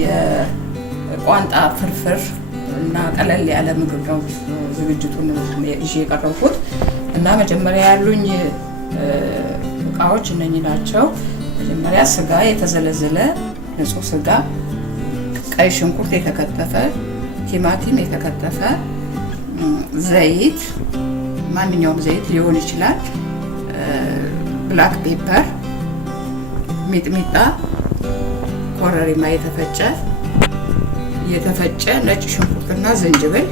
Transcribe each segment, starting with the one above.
የቋንጣ ፍርፍር እና ቀለል ያለ ምግብ ነው ዝግጅቱን ይዤ የቀረብኩት እና መጀመሪያ ያሉኝ እቃዎች እነኚህ ናቸው። መጀመሪያ ስጋ የተዘለዘለ ንጹህ ስጋ፣ ቀይ ሽንኩርት የተከተፈ፣ ቲማቲም የተከተፈ፣ ዘይት ማንኛውም ዘይት ሊሆን ይችላል፣ ብላክ ፔፐር፣ ሚጥሚጣ፣ ኮረሪማ የተፈጨ ነጭ ሽንኩርትና ዝንጅብል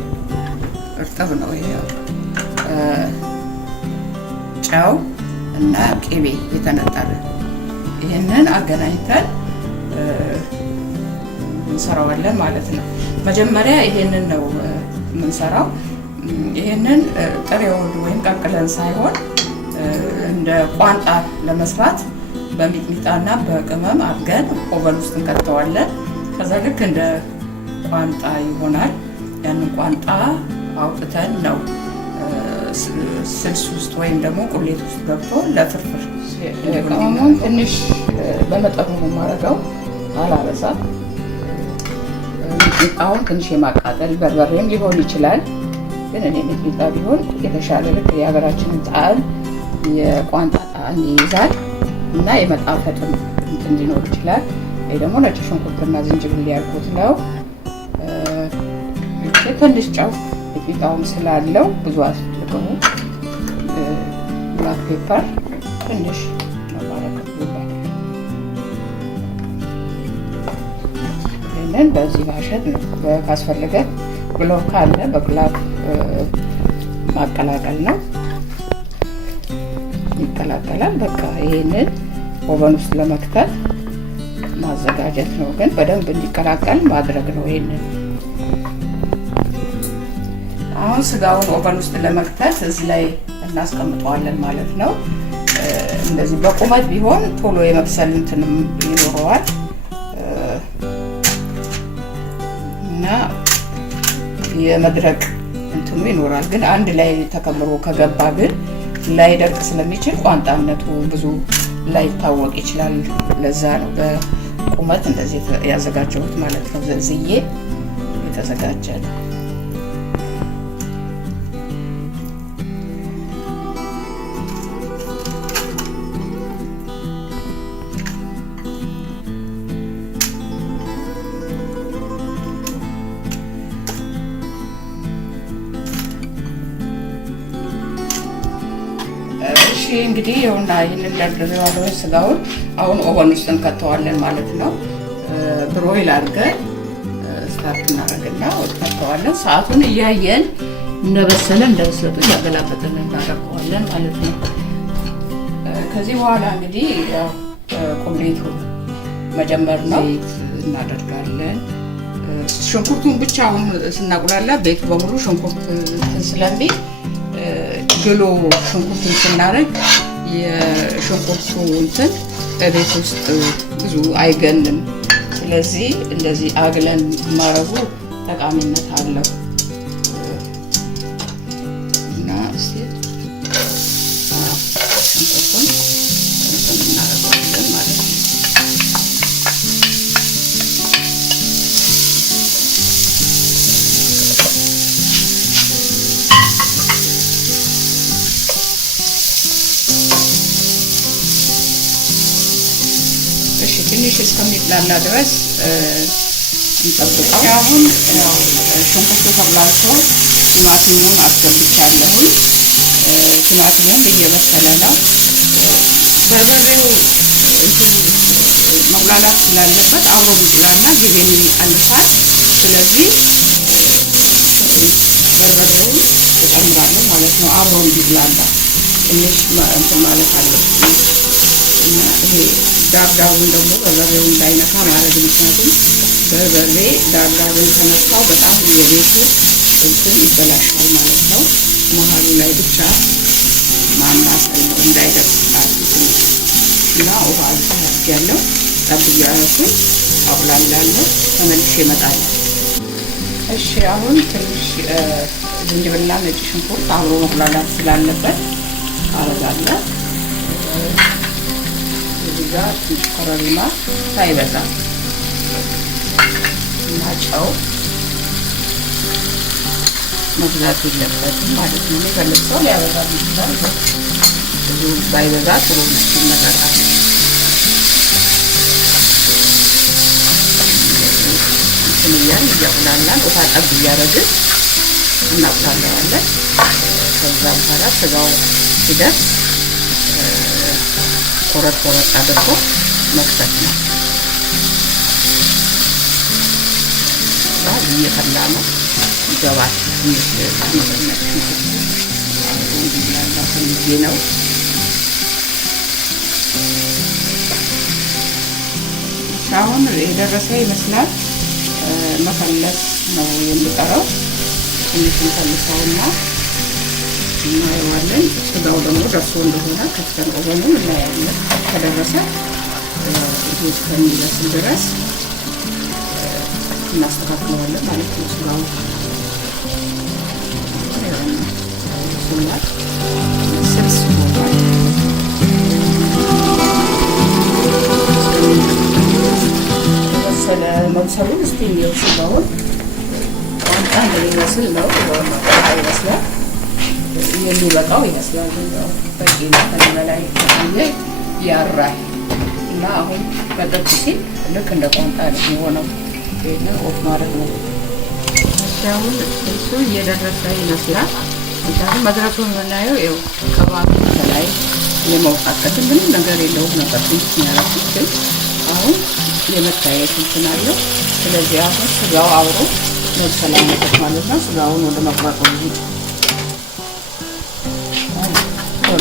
እርጥብ ነው ይሄ፣ ጨው እና ቅቤ የተነጠረ። ይሄንን አገናኝተን እንሰራዋለን ማለት ነው። መጀመሪያ ይሄንን ነው የምንሰራው። ይሄንን ጥሬውን ወይም ቀቅለን ሳይሆን እንደ ቋንጣ ለመስራት በሚጥሚጣና በቅመም አድርገን ኦቨን ውስጥ እንከተዋለን። ከዛ ልክ እንደ ቋንጣ ይሆናል። ያንን ቋንጣ አውጥተን ነው ስልስ ውስጥ ወይም ደግሞ ቁሌት ውስጥ ገብቶ ለፍርፍር። ቅመሙን ትንሽ በመጠኑ ነው የማደርገው፣ አላበዛም። ሚጥሚጣውን ትንሽ የማቃጠል በርበሬም ሊሆን ይችላል፣ ግን እኔ ሚጥሚጣ ቢሆን የተሻለ ልክ የሀገራችንን ጣዕም የቋንጣ ጣዕም ይይዛል እና የመጣፈጥም እንትን ሊኖር ይችላል። ይሄ ደግሞ ነጭ ሽንኩርትና ዝንጅብል ያልኩት ነው። ትንሽ ጨው ሚጥሚጣውም ስላለው ብዙ አስፈልገው፣ ብላክ ፔፐር ትንሽ ማባረክ ይባላል። ይሄንን በዚህ ማሸት ነው። ካስፈለገ ግሎቭ ካለ በግሎቭ ማቀላቀል ነው፣ ይቀላቀላል። በቃ ይሄንን ኦቨን ውስጥ ለመክተት ማዘጋጀት ነው፣ ግን በደንብ እንዲቀላቀል ማድረግ ነው። ይሄንን አሁን ስጋውን ኦቨን ውስጥ ለመክተት እዚህ ላይ እናስቀምጠዋለን ማለት ነው። እንደዚህ በቁመት ቢሆን ቶሎ የመብሰል እንትንም ይኖረዋል እና የመድረቅ እንትኑ ይኖራል። ግን አንድ ላይ ተከምሮ ከገባ ግን ላይደርቅ ስለሚችል ቋንጣነቱ ብዙ ላይታወቅ ይችላል። ለዛ ነው በቁመት እንደዚህ ያዘጋጀሁት ማለት ነው። ዘዝዬ የተዘጋጀ ነው። እንግዲህ ይኸውና ይሄንን ደርድሬዋለሁ። ስጋውን አሁን ኦቨን ውስጥ እንከተዋለን ማለት ነው። ብሮይል አድርገን ስታርት እናደርግና እንከተዋለን። ሰዓቱን እያየን እንደበሰለ እንደበሰለቱ እያገላበጥን እናደርገዋለን ማለት ነው። ከዚህ በኋላ እንግዲህ ያው ቁሌቱ መጀመር ነው። እናደርጋለን። ሽንኩርቱን ብቻ አሁን ስናቁላላ ቤቱ በሙሉ ሽንኩርት ስለሚል ግሎ ሽንኩርቱን ስናደርግ የሽንኩርቱ እንትን በቤት ውስጥ ብዙ አይገንም። ስለዚህ እንደዚህ አግለን ማረጉ ጠቃሚነት አለው እና ሽንኩርቱን እናደርጋለን ማለት ነው። ትንሽ እስከሚብላላ ድረስ እንጠብቀው። አሁን ሽንኩርቱ ተብላልቶ ቲማቲሙን አስገብቻለሁ። ቲማቲሙም እየበሰለ ነው። በርበሬው መብላላት ስላለበት አብሮ ቢብላላ ጊዜም ይቀንሳል። ስለዚህ በርበሬውን እጨምራለሁ ማለት ነው። አብሮ ቢብላላ ትንሽ እንትን ማለት አለብን እና ይሄ ዳርዳሩን ደግሞ በርበሬው እንዳይነካ ማለት ነው። ምክንያቱም በርበሬ ዳርዳሩን ከነካው በጣም የቤቱ እንትን ይበላሻል ማለት ነው። መሀሉ ላይ ብቻ ማማሰል ነው እንዳይደርስ ማለት ነው። እና ውሃ አድርጌያለሁ። ጠብያለሁ፣ አቁላላለሁ፣ ተመልሼ እመጣለሁ። እሺ አሁን ትንሽ ዝንጅብልና ነጭ ሽንኩርት አብሮ መቁላላት ስላለበት አረጋለሁ። እዚህ ጋር ትንሽ ኮረሪማ ሳይበዛ ጨው መብዛት የለበትም ማለት ነው። የፈለገው ሊያበዛ ይችላል። ብዙ ባይበዛ ጥሩ ይመረጣል። እንያን እያቁላላን ውሃ ጠብ እያደረግን እናቁላለዋለን። ከዛ በኋላ ስጋው ሲደርስ ቆረጥ ቆረጥ አድርጎ መክተት ነው። እየፈላ ነው ይገባል። ትንሽ ታመረነት ነው። አሁን የደረሰ ይመስላል። መፈለስ ነው የሚቀረው። ትንሽ እንፈልሰውና እናየዋለን። ስጋው ደግሞ ደርሶ እንደሆነ ከፍተን ኦቨኑን እናያለን። ከደረሰ ይሄ እስከሚበስል ድረስ እናስተካክለዋለን ማለት ነው። ስጋው ስላት ስልስ ሆኗል። መብሰሉን እስቲ እንየው። ስጋውን ቋንጣ እንደሚመስል ነው ይመስላል። የሚበቃው ይመስላል። በቂ ነው። ከበላይ ያራል እና አሁን በደቅ ሲል ልክ እንደ ቋንጣ ነው የሆነው። እና ኦፍ ማድረግ ነው። አሁን እሱ እየደረሰ ይመስላል። እንግዲህ መድረሱን የምናየው ይኸው ከባቢ ከላይ የመውጣት ቅድም ምንም ነገር የለውም ነበር ትንሽ ያደረኩት፣ ግን አሁን የመታየት እንትን አለው። ስለዚህ አሁን ስጋው አብሮ መብሰል አለበት ማለት ነው። ስጋውን ወደ መቁረጡ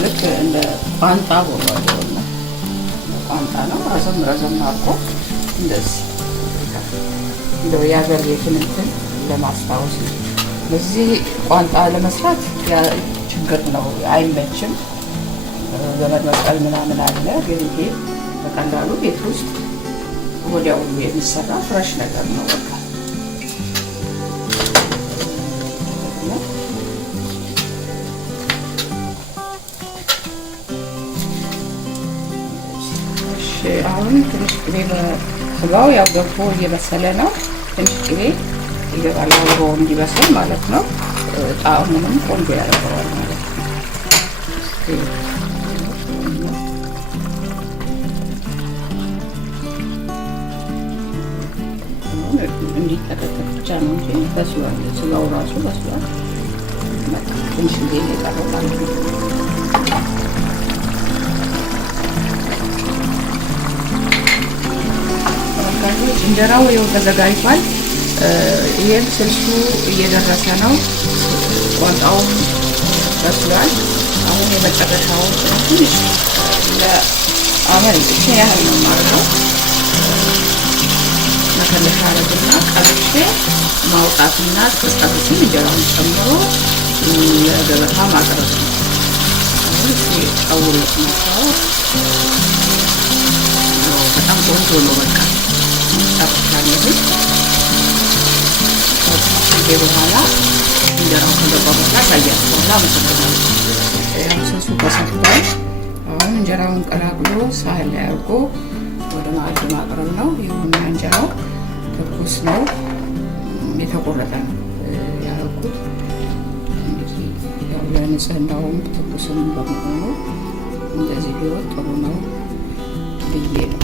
ልክ እንደ ቋንጣ ሆኗል። ቋንጣ ነው። ረዘም ረዘም አድርጎ እንደዚህ እንደው የሀገር ቤትን እንትን ለማስታወስ ነው። በዚህ ቋንጣ ለመስራት ችግር ነው፣ አይመችም። ዘመድ መስቀል ምናምን አለ። ግን ይሄ በቀላሉ ቤት ውስጥ ወዲያው የሚሰራ ፍሬሽ ነገር ነው። በቃ አሁን ትንሽ ቅቤ በስጋው ያው ገብቶ እየበሰለ ነው። ትንሽ ቅቤ ይገባል አብሮ እንዲበስል ማለት ነው። ጣዕሙንም ቆንጆ ያደርገዋል ማለት ነው። እንዲጠቀጠቅ ብቻ ነው እንጂ በስሏል። ስጋው ራሱ በስሏል። ትንሽ ጊዜ የቀረው ማለት ነው። እንጀራው ይኸው ተዘጋጅቷል። ይሄም ስልሱ እየደረሰ ነው። ቋንጣውም በስሏል። አሁን የመጨረሻው ትንሽ ለአመል እቺ ያህል ነው ማለት ነው። መከለሻ አረግና ቀብሼ ማውጣትና ተስታውሲ እንጀራውን ጨምሮ ለገበታ ማቅረብ ነው። አሁን እቺ አውሩ ነው። በጣም ቆንጆ ነው። በቃ ታጥቻለሁ። ከዚህ በኋላ እንጀራው ከገባ በኋላ ታያችኋለሁ። አመሰግናለሁ። ያው ሰሱ ተሰርቷል። አሁን እንጀራውን ቀላቅሎ ሳህን ላይ አድርጎ ወደ ማዕድ ማቅረብ ነው። ይሁን እንጀራው ትኩስ ነው፣ የተቆረጠ ነው ያደረኩት። እንግዲህ ያው ለንጽህናውም ትኩስም በመሆኑ እንደዚህ ቢሆን ጥሩ ነው ብዬ ነው።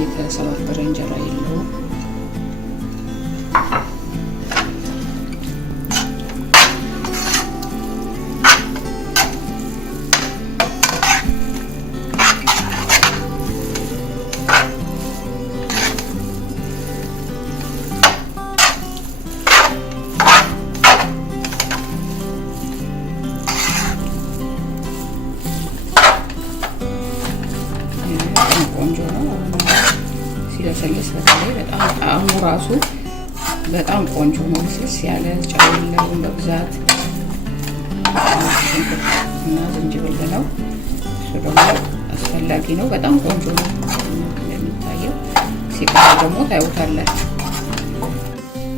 የተሰባበረ እንጀራ የለውም። ቆንጆ ነው። ሲለሰልስ በተለይ በጣም ጣዕሙ ራሱ በጣም ቆንጆ ነው። ስስ ያለ ጨው የለውም በብዛት እና ዝንጅብል ነው። እሱ ደግሞ አስፈላጊ ነው። በጣም ቆንጆ ነው እንደሚታየው። ሲቀር ደግሞ ታዩታላችሁ።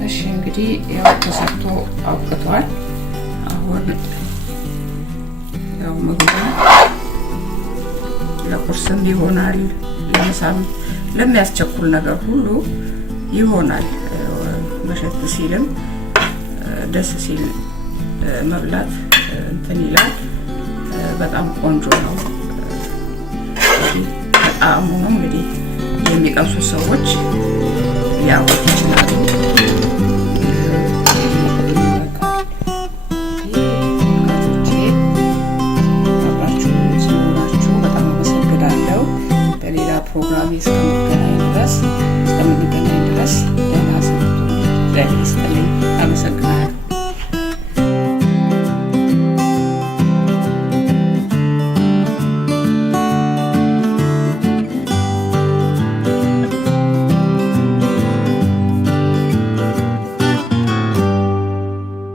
እሺ እንግዲህ ያው ተሰርቶ አውቅቷል። አሁን ያው ምግቡ ለቁርስም ይሆናል ለምሳም ለሚያስቸኩል ነገር ሁሉ ይሆናል መሸት ሲልም ደስ ሲል መብላት እንትን ይላል በጣም ቆንጆ ነው በጣም ነው እንግዲህ የሚቀምሱ ሰዎች ሊያውቁ ይችላሉ